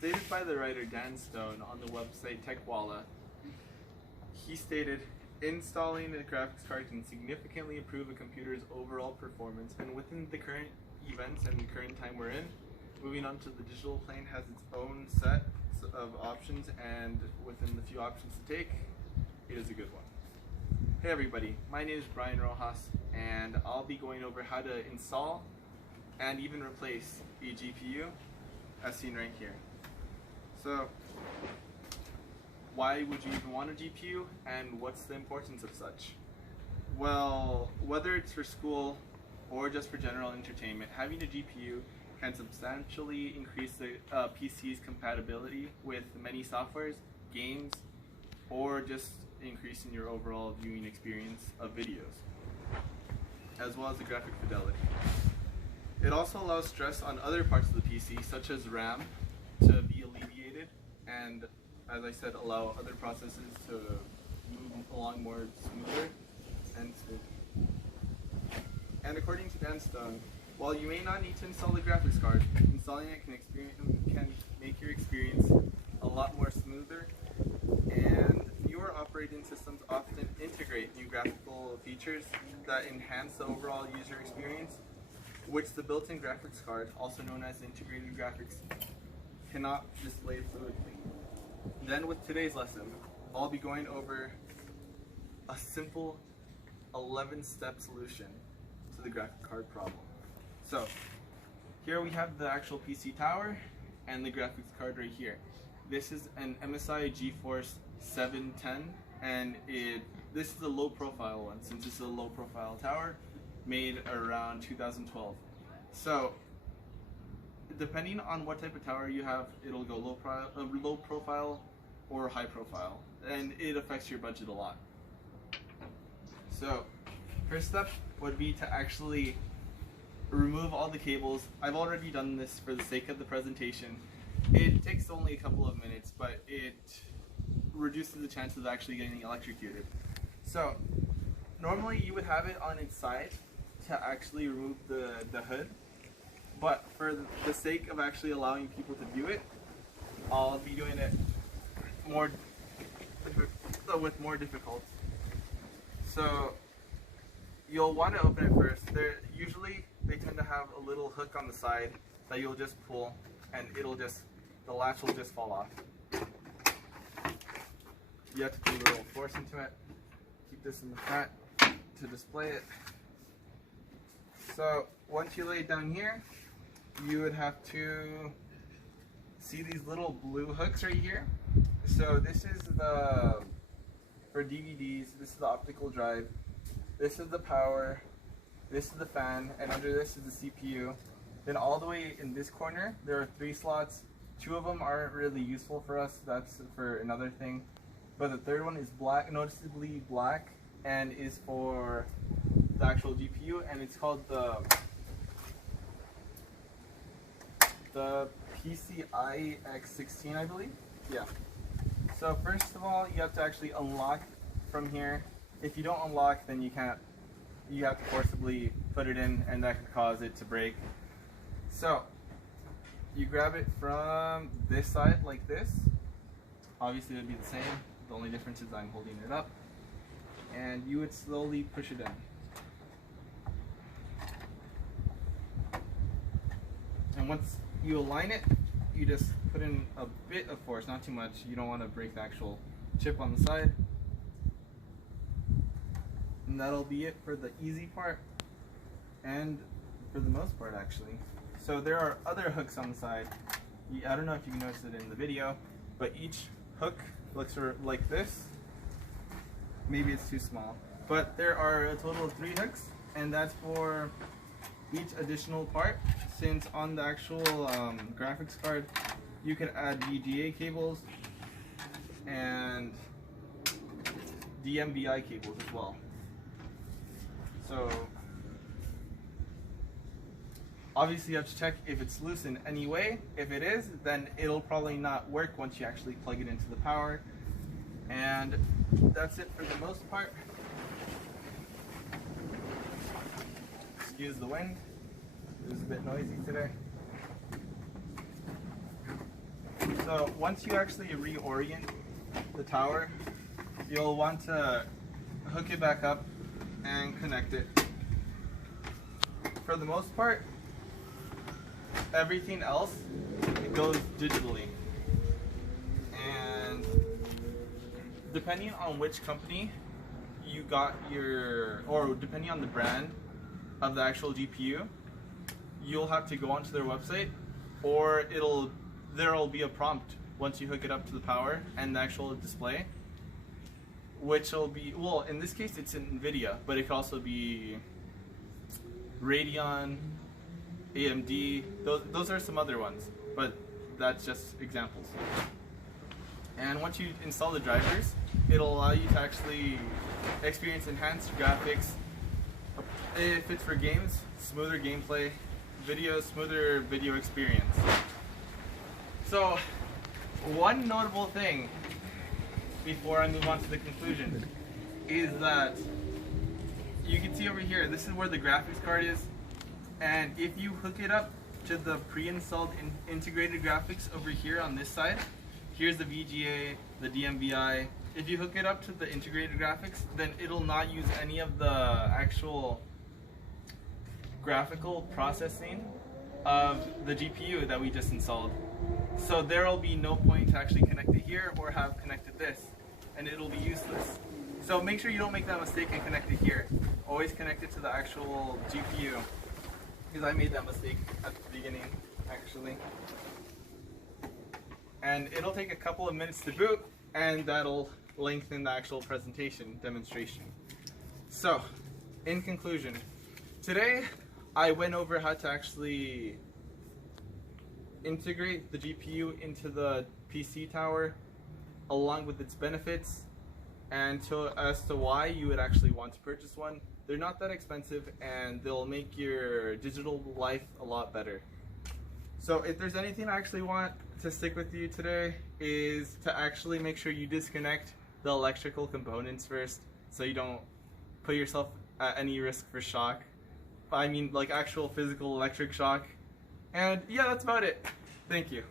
Stated by the writer Dan Stone on the website TechWalla, he stated, installing a graphics card can significantly improve a computer's overall performance, and within the current events and the current time we're in, moving on to the digital plane has its own set of options, and within the few options to take, it is a good one. Hey everybody, my name is Brian Rojas, and I'll be going over how to install and even replace a GPU as seen right here. So, why would you even want a GPU, and what's the importance of such? Well, whether it's for school or just for general entertainment, having a GPU can substantially increase the PC's compatibility with many softwares, games, or just increasing your overall viewing experience of videos, as well as the graphic fidelity. It also allows stress on other parts of the PC, such as RAM, to be alleviated, and as I said, allow other processes to move along more smoother and smooth. And according to Dan Stone, while you may not need to install the graphics card, installing it can make your experience a lot more smoother, and newer operating systems often integrate new graphical features that enhance the overall user experience, which the built-in graphics card, also known as integrated graphics, cannot display fluidly. Then with today's lesson, I'll be going over a simple 11-step solution to the graphic card problem. So, here we have the actual PC tower and the graphics card right here. This is an MSI GeForce 710, and this is a low profile one, since this is a low profile tower made around 2012. So, depending on what type of tower you have, it'll go low profile or high profile, and it affects your budget a lot. So, first step would be to actually remove all the cables. I've already done this for the sake of the presentation. It takes only a couple of minutes, but it reduces the chance of actually getting electrocuted. So, normally you would have it on its side to actually remove the hood, but for the sake of actually allowing people to view it, I'll be doing it with more difficulty. So you'll want to open it first. They tend to have a little hook on the side that you'll just pull, and the latch will just fall off. You have to put a little force into it. Keep this in the front to display it. So once you lay it down here, you would have to see these little blue hooks right here. So this is for DVDs, this is the optical drive, this is the power, this is the fan, and under this is the CPU. Then all the way in this corner, there are 3 slots. 2 of them aren't really useful for us, that's for another thing. But the third one is black, noticeably black, and is for the actual GPU, and it's called the PCI X16, I believe. Yeah. So first of all, you have to actually unlock from here. If you don't unlock, then you can't. You have to forcibly put it in, and that could cause it to break. So you grab it from this side like this. Obviously, it would be the same. The only difference is I'm holding it up, and you would slowly push it in. And once you align it, you just put in a bit of force, not too much. You don't want to break the actual chip on the side. And that'll be it for the easy part, and for the most part actually. So there are other hooks on the side. I don't know if you can notice it in the video, but each hook looks like this. Maybe it's too small. But there are a total of 3 hooks, and that's for each additional part, since on the actual graphics card you can add VGA cables and DMVI cables as well. So obviously you have to check if it's loose in any way. If it is, then it'll probably not work once you actually plug it into the power. And that's it for the most part. Excuse the wind. It was a bit noisy today. So once you actually reorient the tower, you'll want to hook it back up and connect it. For the most part, everything else, it goes digitally. And depending on which company you got your, or depending on the brand of the actual GPU, you'll have to go onto their website, or there'll be a prompt once you hook it up to the power and the actual display, which will be, well, in this case it's NVIDIA, but it could also be Radeon, AMD, those are some other ones, but that's just examples. And once you install the drivers, it'll allow you to actually experience enhanced graphics. If it's for games, smoother gameplay, smoother video experience. So, one notable thing before I move on to the conclusion is that you can see over here, this is where the graphics card is, and if you hook it up to the pre-installed integrated graphics over here on this side, here's the VGA, the DMVI. If you hook it up to the integrated graphics, then it'll not use any of the actual graphical processing of the GPU that we just installed. So there will be no point to actually connect it here or have connected this, and it'll be useless. So make sure you don't make that mistake and connect it here. Always connect it to the actual GPU, because I made that mistake at the beginning, actually. And it'll take a couple of minutes to boot, and that'll lengthen the actual presentation demonstration. So, in conclusion, today I went over how to actually integrate the GPU into the PC tower, along with its benefits, and as to why you would actually want to purchase one. They're not that expensive, and they'll make your digital life a lot better. So if there's anything I actually want to stick with you today, is to actually make sure you disconnect the electrical components first, so you don't put yourself at any risk for shock. I mean, like actual physical electric shock. And yeah, that's about it. Thank you.